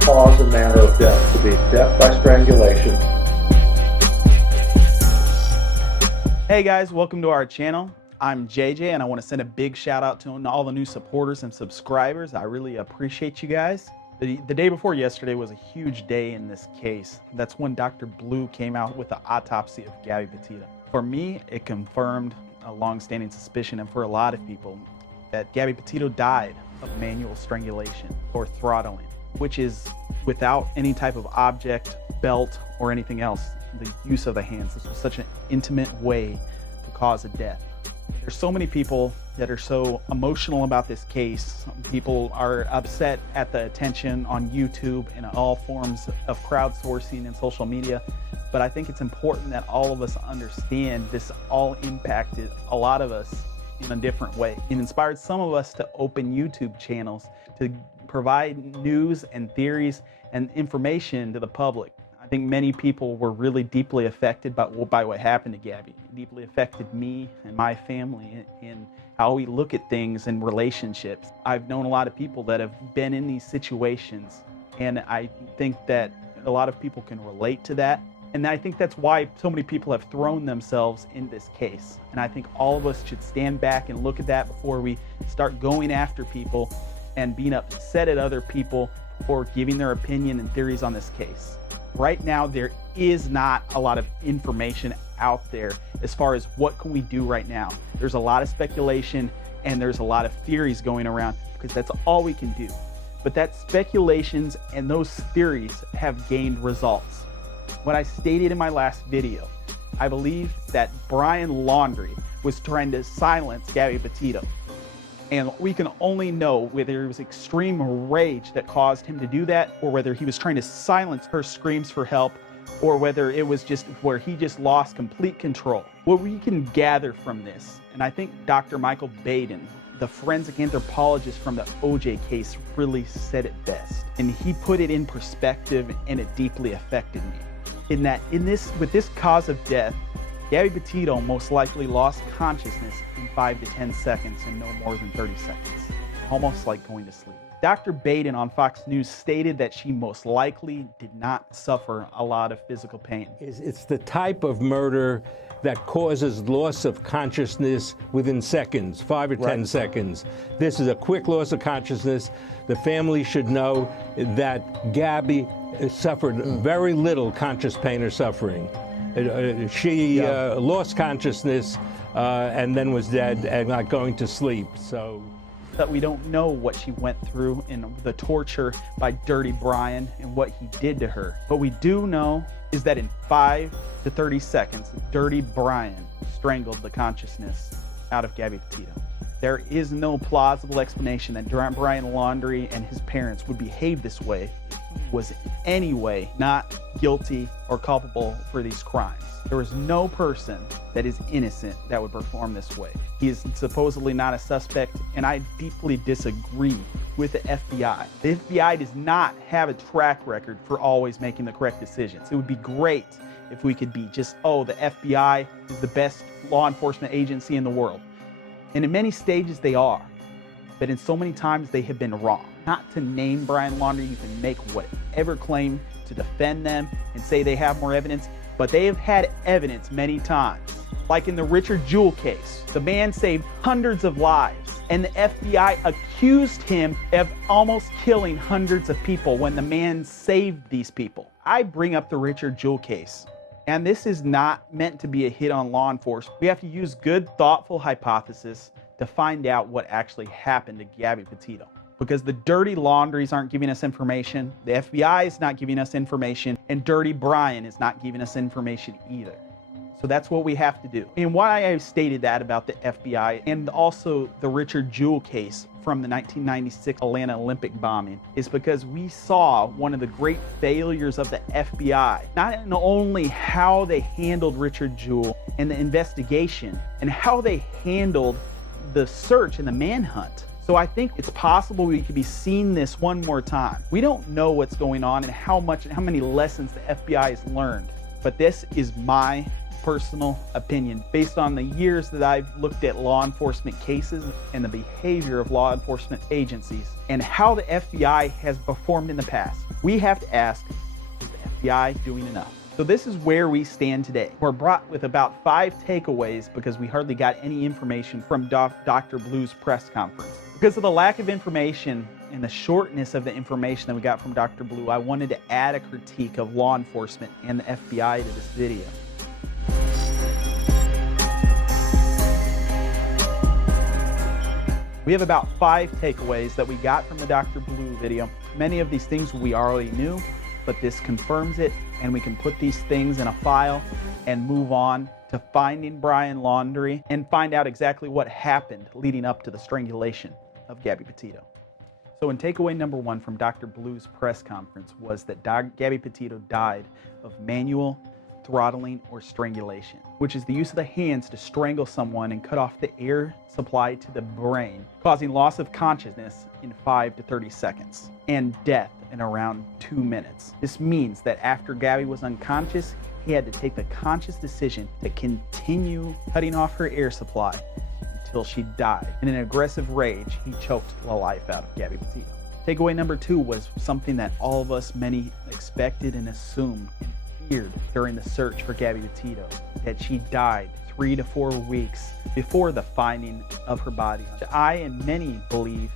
cause and manner of death to be death by strangulation. Hey guys, welcome to our channel. I'm JJ and I want to send a big shout out to all the new supporters and subscribers. I really appreciate you guys. The day before yesterday was a huge day in this case. That's when Dr. Blue came out with the autopsy of Gabby Petito. For me, it confirmed a long-standing suspicion, and for a lot of people, that Gabby Petito died of manual strangulation or throttling, which is without any type of object, belt, or anything else. The use of the hands. This was such an intimate way to cause a death. There's so many people that are so emotional about this case. People are upset at the attention on YouTube and all forms of crowdsourcing and social media. But I think it's important that all of us understand this all impacted a lot of us in a different way. It inspired some of us to open YouTube channels to provide news and theories and information to the public. I think many people were really deeply affected by what happened to Gabby. It deeply affected me and my family in how we look at things and relationships. I've known a lot of people that have been in these situations, and I think that a lot of people can relate to that. And I think that's why so many people have thrown themselves in this case. And I think all of us should stand back and look at that before we start going after people and being upset at other people for giving their opinion and theories on this case. Right now, there is not a lot of information out there as far as what can we do right now. There's a lot of speculation and there's a lot of theories going around because that's all we can do. But that speculations and those theories have gained results. What I stated in my last video, I believe that Brian Laundrie was trying to silence Gabby Petito. And we can only know whether it was extreme rage that caused him to do that, or whether he was trying to silence her screams for help, or whether it was just where he just lost complete control. What we can gather from this, and I think Dr. Michael Baden, the forensic anthropologist from the OJ case, really said it best. And he put it in perspective, and it deeply affected me. With this cause of death, Gabby Petito most likely lost consciousness in 5 to 10 seconds and no more than 30 seconds, almost like going to sleep. Dr. Baden on Fox News stated that she most likely did not suffer a lot of physical pain. It's the type of murder that causes loss of consciousness within seconds, 5 or 10 seconds. This is a quick loss of consciousness. The family should know that Gabby suffered very little conscious pain or suffering. She lost consciousness and then was dead and not going to sleep. So that we don't know what she went through in the torture by Dirty Brian and what he did to her. What we do know is that in 5 to 30 seconds, Dirty Brian strangled the consciousness out of Gabby Petito. There is no plausible explanation that Brian Laundrie and his parents would behave this way if he was in any way not guilty or culpable for these crimes. There is no person that is innocent that would perform this way. He is supposedly not a suspect, and I deeply disagree with the FBI. The FBI does not have a track record for always making the correct decisions. It would be great if we could be just, oh, the FBI is the best law enforcement agency in the world. And in many stages they are, but in so many times they have been wrong. Not to name Brian Laundrie, you can make whatever claim to defend them and say they have more evidence, but they have had evidence many times. Like in the Richard Jewell case, the man saved hundreds of lives, and the FBI accused him of almost killing hundreds of people when the man saved these people. I bring up the Richard Jewell case, and this is not meant to be a hit on law enforcement. We have to use good, thoughtful hypothesis to find out what actually happened to Gabby Petito. Because the Dirty Laundries aren't giving us information, the FBI is not giving us information, and Dirty Brian is not giving us information either. So that's what we have to do. And why I stated that about the FBI and also the Richard Jewell case from the 1996 Atlanta Olympic bombing is because we saw one of the great failures of the FBI, not only how they handled Richard Jewell and the investigation and how they handled the search and the manhunt. So I think it's possible we could be seeing this one more time. We don't know what's going on and how many lessons the FBI has learned, but this is my personal opinion based on the years that I've looked at law enforcement cases and the behavior of law enforcement agencies and how the FBI has performed in the past. We have to ask, is the FBI doing enough? So this is where we stand today. We're brought with about 5 takeaways because we hardly got any information from Dr. Blue's press conference. Because of the lack of information and the shortness of the information that we got from Dr. Blue, I wanted to add a critique of law enforcement and the FBI to this video. We have about 5 takeaways that we got from the Dr. Blue video. Many of these things we already knew, but this confirms it, and we can put these things in a file and move on to finding Brian Laundrie and find out exactly what happened leading up to the strangulation of Gabby Petito. So in takeaway number 1 from Dr. Blue's press conference was that Gabby Petito died of manual throttling or strangulation, which is the use of the hands to strangle someone and cut off the air supply to the brain, causing loss of consciousness in 5 to 30 seconds and death in around 2 minutes. This means that after Gabby was unconscious, he had to take the conscious decision to continue cutting off her air supply until she died. In an aggressive rage, he choked the life out of Gabby Petito. Takeaway number 2 was something that all of us, many expected and assumed and feared during the search for Gabby Petito, that she died 3 to 4 weeks before the finding of her body. I and many believe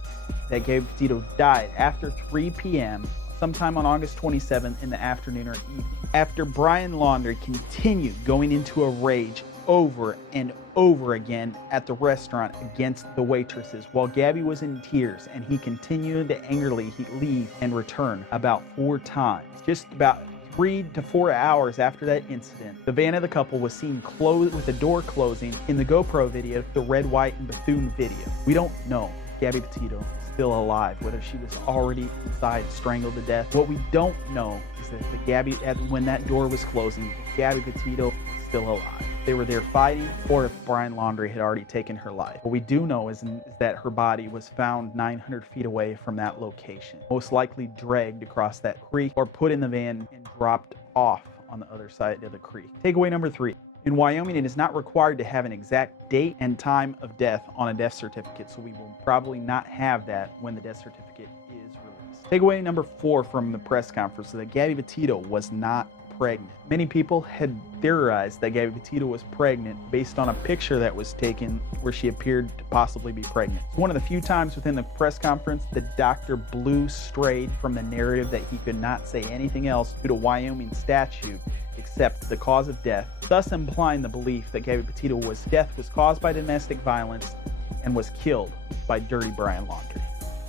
that Gabby Petito died after 3 p.m. sometime on August 27th in the afternoon or evening, after Brian Laundrie continued going into a rage over and over again at the restaurant against the waitresses while Gabby was in tears, and he continued to angrily leave and return about 4 times. Just about 3 to 4 hours after that incident, the van of the couple was seen closed with the door closing in the GoPro video, the red, white, and Bethune video. We don't know if Gabby Petito is still alive, whether she was already inside, strangled to death. What we don't know is that when that door was closing, Gabby Petito was still alive. They were there fighting, or if Brian Laundrie had already taken her life. What we do know is that her body was found 900 feet away from that location, most likely dragged across that creek or put in the van and dropped off on the other side of the creek. Takeaway number 3. In Wyoming, it is not required to have an exact date and time of death on a death certificate, so we will probably not have that when the death certificate is released. Takeaway number 4 from the press conference is that Gabby Petito was not pregnant. Many people had theorized that Gabby Petito was pregnant based on a picture that was taken where she appeared to possibly be pregnant. It's one of the few times within the press conference that Dr. Blue strayed from the narrative that he could not say anything else due to Wyoming statute except the cause of death, thus implying the belief that Gabby Petito's death was caused by domestic violence and was killed by dirty Brian Laundrie.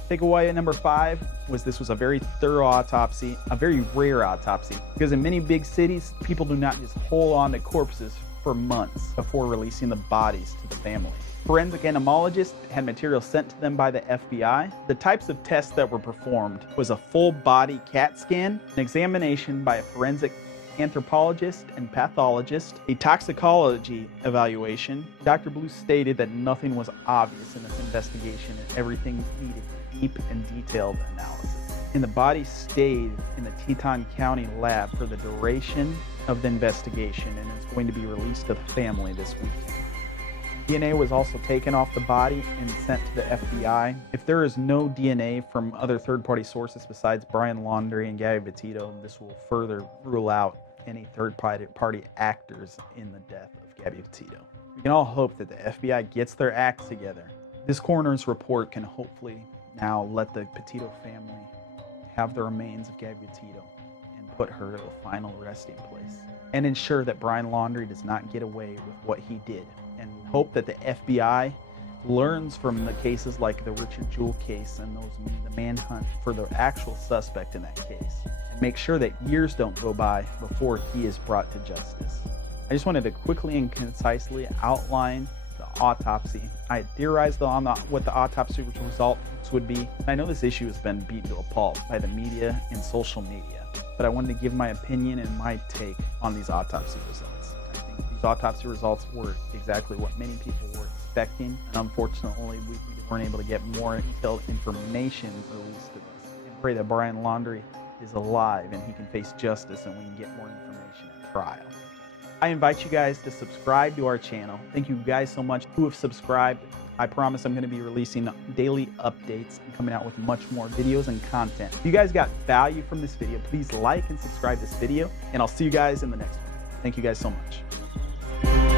Takeaway number 5 was this was a very thorough autopsy, a very rare autopsy, because in many big cities, people do not just hold on to corpses for months before releasing the bodies to the family. Forensic entomologists had material sent to them by the FBI. The types of tests that were performed was a full body CAT scan, an examination by a forensic anthropologist and pathologist, a toxicology evaluation. Dr. Blue stated that nothing was obvious in this investigation and everything needed deep and detailed analysis. And the body stayed in the Teton County lab for the duration of the investigation and is going to be released to the family this weekend. DNA was also taken off the body and sent to the FBI. If there is no DNA from other third-party sources besides Brian Laundrie and Gabby Petito, this will further rule out any third-party actors in the death of Gabby Petito. We can all hope that the FBI gets their acts together. This coroner's report can hopefully now let the Petito family have the remains of Gabby Petito and put her to the final resting place, and ensure that Brian Laundrie does not get away with what he did, and hope that the FBI learns from the cases like the Richard Jewell case and the manhunt for the actual suspect in that case, and make sure that years don't go by before he is brought to justice. I just wanted to quickly and concisely outline the autopsy. I had theorized on what the autopsy results would be. I know this issue has been beaten to a pulp by the media and social media, but I wanted to give my opinion and my take on these autopsy results. I think these autopsy results were exactly what many people were expecting, and unfortunately we weren't able to get more detailed information released to us. And pray that Brian Laundrie is alive and he can face justice and we can get more information at trial. I invite you guys to subscribe to our channel. Thank you guys so much who have subscribed. I promise I'm going to be releasing daily updates and coming out with much more videos and content. If you guys got value from this video, please like and subscribe this video, and I'll see you guys in the next one. Thank you guys so much.